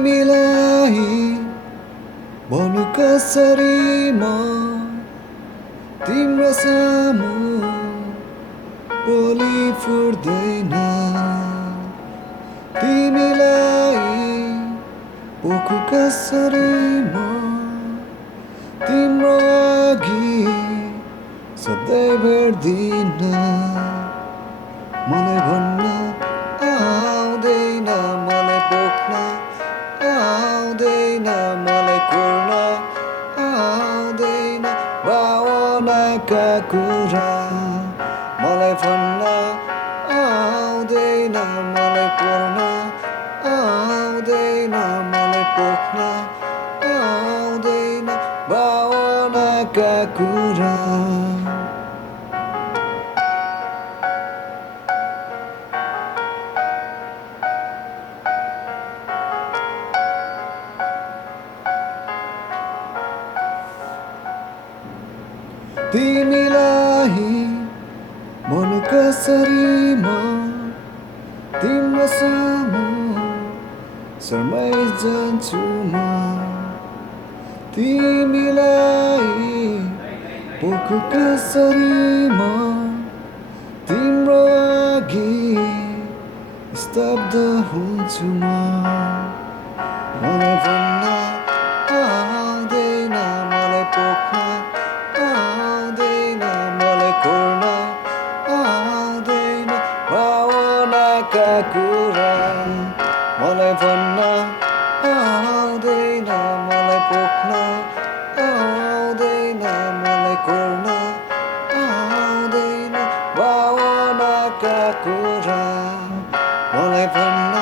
तिमीलाई भन्नु कसरी म तिम्रो सामु बोली फुर्दैन तिमीलाई पोखु कसरी म तिम्रो अघि सधैँ भेट्दिन मलाई भन्न आउँदैन मलाई पोख्न आउँदैन मलाई कोर्न आउँदैन भावनाका कुरा मलाई भन्न आउँदैन मलाई कोर्न आउँदैन मलाई पोख्न आउँदैन भावनाका कुरा तिमीलाई भन्नु कसरी म तिम्रो सामु शर्माइ जान्छु म तिमीलाई पोखु कसरी म तिम्रो अघि स्तब्ध हुन्छु म मलाई भन्न आउँदैन मलाई पोख्न आउँदैन मलाई कोर्न आउँदैन भावनाका कुरा मलाई भन्न आउँदैन मलाई पोख्न आउँदैन मलाई कोर्न आउँदैन भावनाका कुरा मलाई भन्न